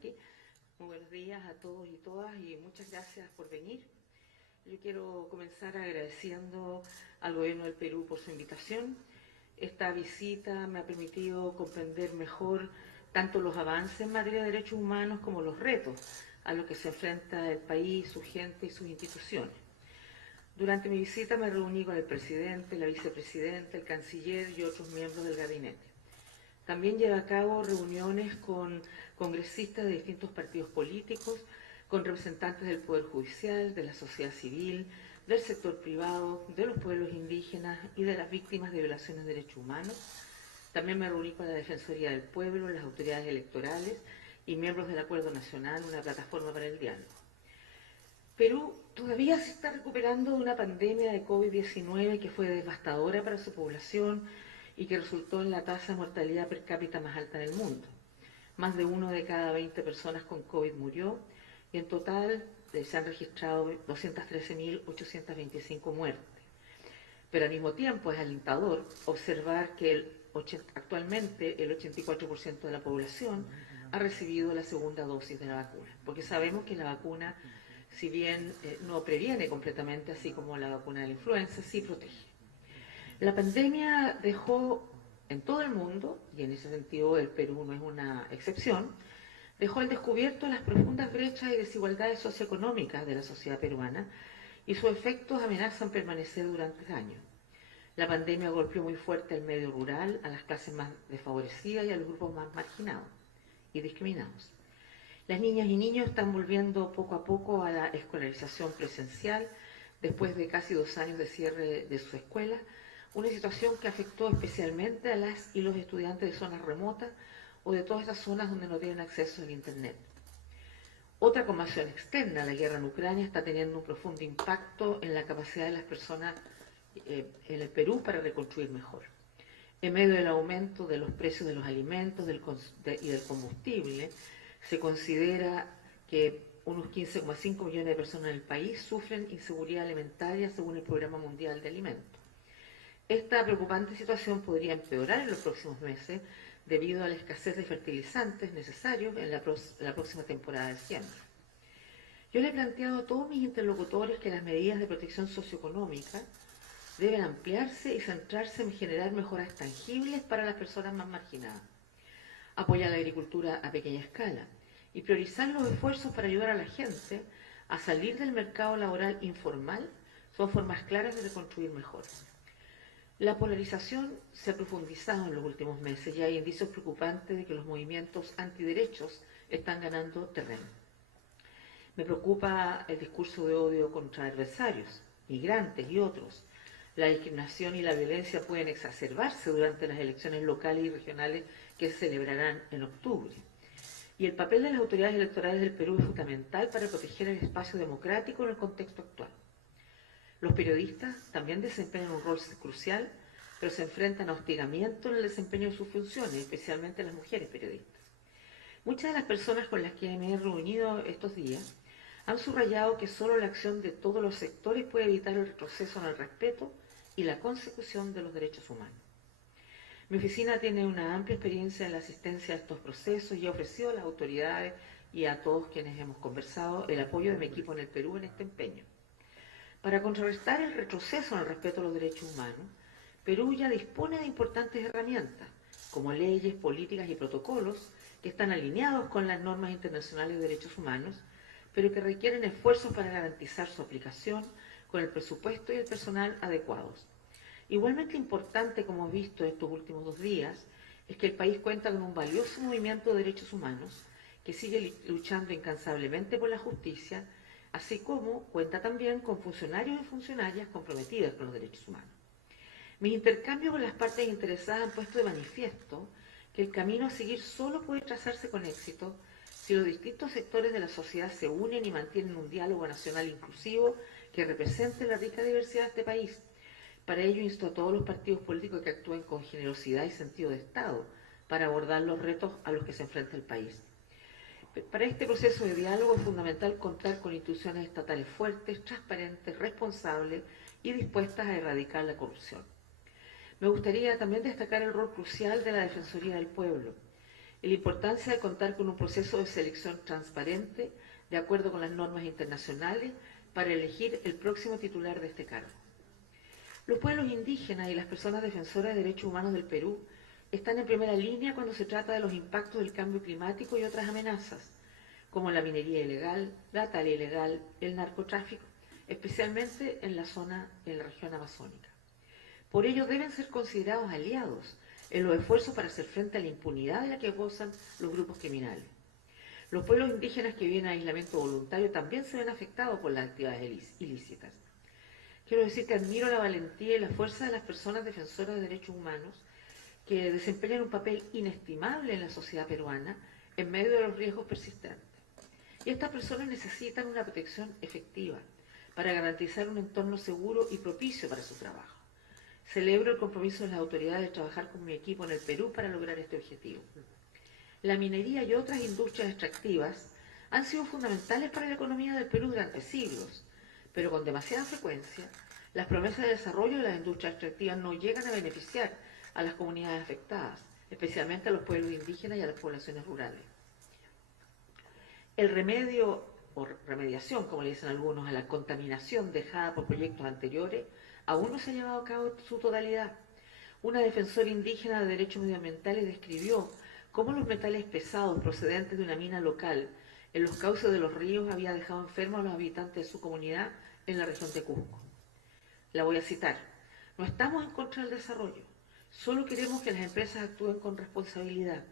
aquí. Muy buenos días a todos y todas y muchas gracias por venir. Yo quiero comenzar agradeciendo al Gobierno del Perú por su invitación. Esta visita me ha permitido comprender mejor tanto los avances en materia de derechos humanos como los retos a los que se enfrenta el país, su gente y sus instituciones. Durante mi visita me reuní con el presidente, la vicepresidenta, el canciller y otros miembros del gabinete. También lleva a cabo reuniones con congresistas de distintos partidos políticos, con representantes del Poder Judicial, de la sociedad civil, del sector privado, de los pueblos indígenas y de las víctimas de violaciones de derechos humanos. También me reuní con la Defensoría del Pueblo, las autoridades electorales y miembros del Acuerdo Nacional, una plataforma para el diálogo. Perú todavía se está recuperando de una pandemia de COVID-19 que fue devastadora para su población y que resultó en la tasa de mortalidad per cápita más alta del mundo. Más de 1 de cada 20 personas con COVID murió y en total se han registrado 213.825 muertes. Pero al mismo tiempo es alentador observar que actualmente el 84% de la población ha recibido la segunda dosis de la vacuna, porque sabemos que la vacuna, si bien no previene completamente, así como la vacuna de la influenza, sí protege. La pandemia dejó en todo el mundo, y en ese sentido el Perú no es una excepción, dejó al descubierto las profundas brechas y desigualdades socioeconómicas de la sociedad peruana y sus efectos amenazan permanecer durante años. La pandemia golpeó muy fuerte al medio rural, a las clases más desfavorecidas y a los grupos más marginados y discriminados. Las niñas y niños están volviendo poco a poco a la escolarización presencial después de casi 2 años de cierre de sus escuelas, una situación que afectó especialmente a las y los estudiantes de zonas remotas o de todas esas zonas donde no tienen acceso al Internet. Otra conmoción externa, la guerra en Ucrania, está teniendo un profundo impacto en la capacidad de las personas en el Perú para reconstruir mejor. En medio del aumento de los precios de los alimentos y del combustible, se considera que unos 15,5 millones de personas en el país sufren inseguridad alimentaria según el Programa Mundial de Alimentos. Esta preocupante situación podría empeorar en los próximos meses debido a la escasez de fertilizantes necesarios en la próxima temporada de siembra. Yo le he planteado a todos mis interlocutores que las medidas de protección socioeconómica deben ampliarse y centrarse en generar mejoras tangibles para las personas más marginadas, apoyar la agricultura a pequeña escala y priorizar los esfuerzos para ayudar a la gente a salir del mercado laboral informal son formas claras de reconstruir mejor. La polarización se ha profundizado en los últimos meses y hay indicios preocupantes de que los movimientos antiderechos están ganando terreno. Me preocupa el discurso de odio contra adversarios, migrantes y otros. La discriminación y la violencia pueden exacerbarse durante las elecciones locales y regionales que se celebrarán en octubre. Y el papel de las autoridades electorales del Perú es fundamental para proteger el espacio democrático en el contexto actual. Los periodistas también desempeñan un rol crucial, pero se enfrentan a hostigamiento en el desempeño de sus funciones, especialmente las mujeres periodistas. Muchas de las personas con las que me he reunido estos días han subrayado que solo la acción de todos los sectores puede evitar el retroceso en el respeto y la consecución de los derechos humanos. Mi oficina tiene una amplia experiencia en la asistencia a estos procesos y ha ofrecido a las autoridades y a todos quienes hemos conversado el apoyo de mi equipo en el Perú en este empeño. Para contrarrestar el retroceso en el respeto a los derechos humanos, Perú ya dispone de importantes herramientas, como leyes, políticas y protocolos que están alineados con las normas internacionales de derechos humanos, pero que requieren esfuerzos para garantizar su aplicación con el presupuesto y el personal adecuados. Igualmente importante, como hemos visto estos últimos 2 días, es que el país cuenta con un valioso movimiento de derechos humanos que sigue luchando incansablemente por la justicia, así como cuenta también con funcionarios y funcionarias comprometidas con los derechos humanos. Mis intercambios con las partes interesadas han puesto de manifiesto que el camino a seguir solo puede trazarse con éxito si los distintos sectores de la sociedad se unen y mantienen un diálogo nacional inclusivo que represente la rica diversidad de este país. Para ello insto a todos los partidos políticos que actúen con generosidad y sentido de Estado para abordar los retos a los que se enfrenta el país. Para este proceso de diálogo es fundamental contar con instituciones estatales fuertes, transparentes, responsables y dispuestas a erradicar la corrupción. Me gustaría también destacar el rol crucial de la Defensoría del Pueblo. y la importancia de contar con un proceso de selección transparente de acuerdo con las normas internacionales para elegir el próximo titular de este cargo. Los pueblos indígenas y las personas defensoras de derechos humanos del Perú están en primera línea cuando se trata de los impactos del cambio climático y otras amenazas, como la minería ilegal, la tala ilegal, el narcotráfico, especialmente en la región amazónica. Por ello deben ser considerados aliados en los esfuerzos para hacer frente a la impunidad de la que gozan los grupos criminales. Los pueblos indígenas que viven en aislamiento voluntario también se ven afectados por las actividades ilícitas. Quiero decir que admiro la valentía y la fuerza de las personas defensoras de derechos humanos que desempeñan un papel inestimable en la sociedad peruana en medio de los riesgos persistentes. Y estas personas necesitan una protección efectiva para garantizar un entorno seguro y propicio para su trabajo. Celebro el compromiso de las autoridades de trabajar con mi equipo en el Perú para lograr este objetivo. La minería y otras industrias extractivas han sido fundamentales para la economía del Perú durante siglos, pero con demasiada frecuencia, las promesas de desarrollo de las industrias extractivas no llegan a beneficiar a las comunidades afectadas, especialmente a los pueblos indígenas y a las poblaciones rurales. El remedio o remediación, como le dicen algunos, a la contaminación dejada por proyectos anteriores aún no se ha llevado a cabo en su totalidad. Una defensora indígena de derechos medioambientales describió cómo los metales pesados procedentes de una mina local en los cauces de los ríos había dejado enfermos a los habitantes de su comunidad en la región de Cusco. La voy a citar. No estamos en contra del desarrollo, solo queremos que las empresas actúen con responsabilidad.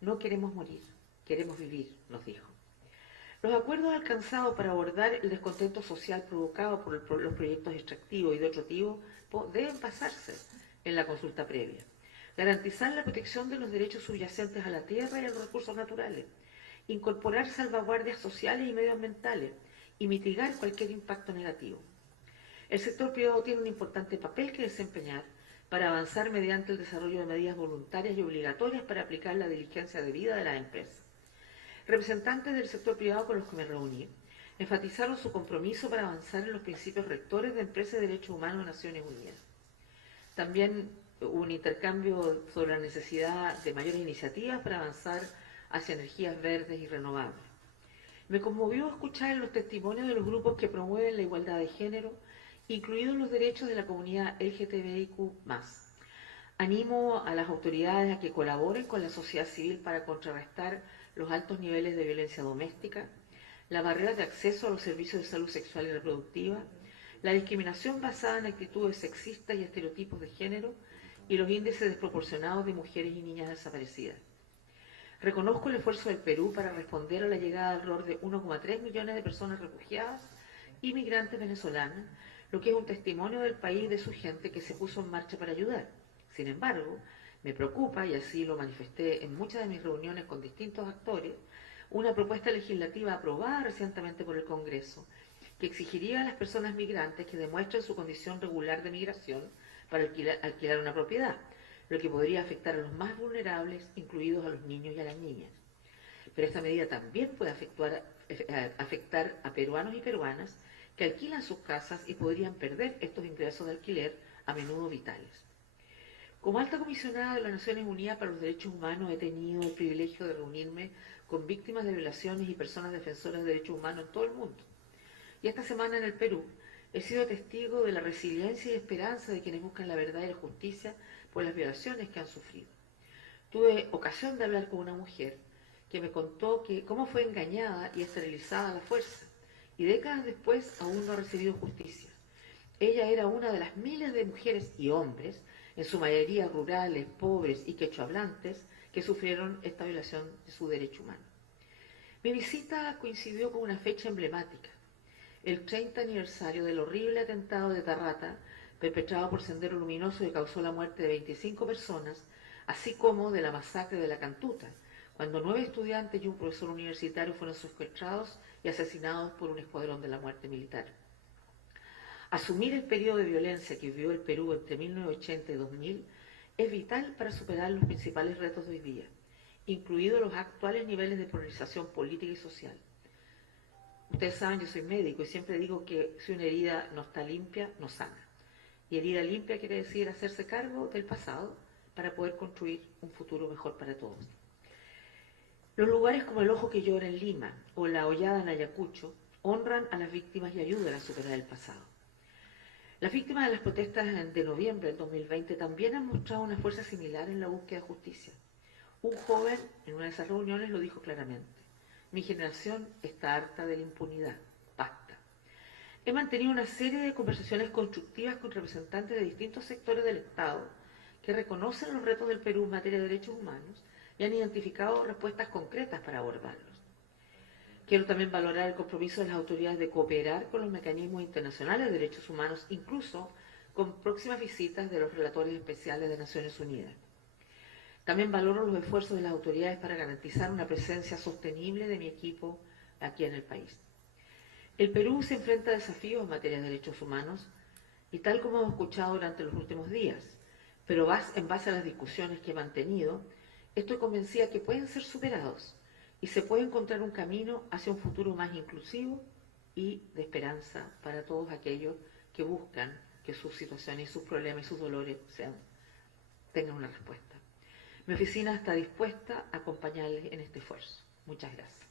No queremos morir, queremos vivir, nos dijo. Los acuerdos alcanzados para abordar el descontento social provocado por los proyectos extractivos y de otro tipo deben basarse en la consulta previa. Garantizar la protección de los derechos subyacentes a la tierra y a los recursos naturales. Incorporar salvaguardias sociales y medioambientales y mitigar cualquier impacto negativo. El sector privado tiene un importante papel que desempeñar para avanzar mediante el desarrollo de medidas voluntarias y obligatorias para aplicar la diligencia debida de las empresas. Representantes del sector privado con los que me reuní enfatizaron su compromiso para avanzar en los principios rectores de Empresas de Derechos Humanos de Naciones Unidas. También hubo un intercambio sobre la necesidad de mayores iniciativas para avanzar hacia energías verdes y renovables. Me conmovió escuchar los testimonios de los grupos que promueven la igualdad de género, incluidos los derechos de la comunidad LGTBIQ+. Animo a las autoridades a que colaboren con la sociedad civil para contrarrestar los altos niveles de violencia doméstica, las barreras de acceso a los servicios de salud sexual y reproductiva, la discriminación basada en actitudes sexistas y estereotipos de género y los índices desproporcionados de mujeres y niñas desaparecidas. Reconozco el esfuerzo del Perú para responder a la llegada alrededor de 1,3 millones de personas refugiadas y migrantes venezolanas, lo que es un testimonio del país y de su gente que se puso en marcha para ayudar. Sin embargo, me preocupa, y así lo manifesté en muchas de mis reuniones con distintos actores, una propuesta legislativa aprobada recientemente por el Congreso que exigiría a las personas migrantes que demuestren su condición regular de migración para alquilar una propiedad, lo que podría afectar a los más vulnerables, incluidos a los niños y a las niñas. Pero esta medida también puede afectar a peruanos y peruanas que alquilan sus casas y podrían perder estos ingresos de alquiler, a menudo vitales. Como alta comisionada de las Naciones Unidas para los Derechos Humanos he tenido el privilegio de reunirme con víctimas de violaciones y personas defensoras de derechos humanos en todo el mundo. Y esta semana en el Perú he sido testigo de la resiliencia y esperanza de quienes buscan la verdad y la justicia por las violaciones que han sufrido. Tuve ocasión de hablar con una mujer que me contó cómo fue engañada y esterilizada a la fuerza, y décadas después aún no ha recibido justicia. Ella era una de las miles de mujeres y hombres, en su mayoría rurales, pobres y quechohablantes, que sufrieron esta violación de su derecho humano. Mi visita coincidió con una fecha emblemática, el 30 aniversario del horrible atentado de Tarrata, perpetrado por Sendero Luminoso, que causó la muerte de 25 personas, así como de la masacre de la Cantuta, cuando 9 estudiantes y un profesor universitario fueron secuestrados y asesinados por un escuadrón de la muerte militar. Asumir el periodo de violencia que vivió el Perú entre 1980 y 2000 es vital para superar los principales retos de hoy día, incluidos los actuales niveles de polarización política y social. Ustedes saben, yo soy médico y siempre digo que si una herida no está limpia, no sana. Y herida limpia quiere decir hacerse cargo del pasado para poder construir un futuro mejor para todos. Los lugares como el Ojo que Llora en Lima o la Hollada en Ayacucho honran a las víctimas y ayudan a superar el pasado. Las víctimas de las protestas de noviembre del 2020 también han mostrado una fuerza similar en la búsqueda de justicia. Un joven en una de esas reuniones lo dijo claramente: mi generación está harta de la impunidad, basta. He mantenido una serie de conversaciones constructivas con representantes de distintos sectores del Estado que reconocen los retos del Perú en materia de derechos humanos y han identificado respuestas concretas para abordarlos. Quiero también valorar el compromiso de las autoridades de cooperar con los mecanismos internacionales de derechos humanos, incluso con próximas visitas de los relatores especiales de Naciones Unidas. También valoro los esfuerzos de las autoridades para garantizar una presencia sostenible de mi equipo aquí en el país. El Perú se enfrenta a desafíos en materia de derechos humanos y tal como hemos escuchado durante los últimos días, pero en base a las discusiones que he mantenido, estoy convencida que pueden ser superados y se puede encontrar un camino hacia un futuro más inclusivo y de esperanza para todos aquellos que buscan que sus situaciones, sus problemas y sus dolores tengan una respuesta. Mi oficina está dispuesta a acompañarles en este esfuerzo. Muchas gracias.